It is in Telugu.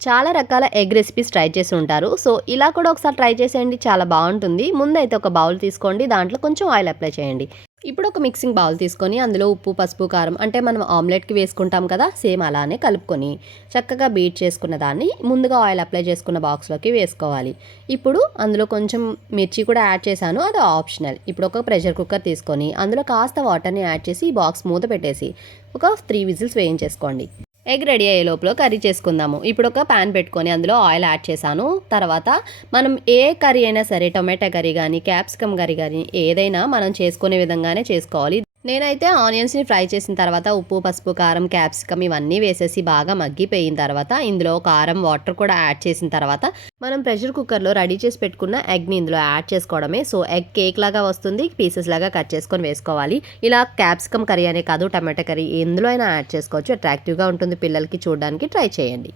చాలా రకాల ఎగ్ రెసిపీస్ ట్రై చేసి ఉంటారు. సో, ఇలా కూడా ఒకసారి ట్రై చేసేయండి. చాలా బావుంటుంది. ముందైతే ఒక బౌల్ తీసుకోండి. దాంట్లో కొంచెం ఆయిల్ అప్లై చేయండి. ఇప్పుడు ఒక మిక్సింగ్ బౌల్ తీసుకొని అందులో ఉప్పు, పసుపు, కారం అంటే మనం ఆమ్లెట్‌కి వేసుకుంటాం కదా! సేమ్ అలానే కలుపుకొని చక్కగా బీట్ చేసుకున్న దాన్ని ముందుగా ఆయిల్ అప్లై చేసుకున్న బాక్స్‌లోకి వేసుకోవాలి. ఇప్పుడు అందులో కొంచెం మిర్చి కూడా యాడ్ చేశాను. అది ఆప్షనల్. ఇప్పుడు ఒక ప్రెషర్ కుక్కర్ తీసుకొని అందులో కాస్త వాటర్‌ని యాడ్ చేసి ఈ బాక్స్ మూత పెట్టేసి ఒక 3 విజిల్స్ వేయించేసుకోండి. ఎగ్ రెడీ అయ్యే లోపల కర్రీ చేసుకుందాము. ఇప్పుడు ఒక పాన్ పెట్టుకొని అందులో ఆయిల్ యాడ్ చేశాను. తర్వాత మనం ఏ కర్రీ అయినా సరే టొమాటో కర్రీ గానీ, క్యాప్సికమ్ కర్రీ గానీ ఏదైనా మనం చేసుకునే విధంగానే చేసుకోవాలి. నేనైతే ఆనియన్స్‌ని ఫ్రై చేసిన తర్వాత ఉప్పు, పసుపు, కారం, క్యాప్సికమ్ ఇవన్నీ వేసేసి బాగా మగ్గిపోయిన తర్వాత ఇందులో కారం, వాటర్ కూడా యాడ్ చేసిన తర్వాత మనం ప్రెషర్ కుక్కర్‌లో రెడీ చేసి పెట్టుకున్న ఎగ్‌ని ఇందులో యాడ్ చేసుకోవడమే. సో, ఎగ్ కేక్ లాగా వస్తుంది. పీసెస్ లాగా కట్ చేసుకొని వేసుకోవాలి. ఇలా క్యాప్సికమ్ కర్రీ అనే కాదు టమాటో కర్రీ ఎందులో అయినా యాడ్ చేసుకోవచ్చు. అట్రాక్టివ్‌గా ఉంటుంది పిల్లలకి చూడడానికి. ట్రై చేయండి.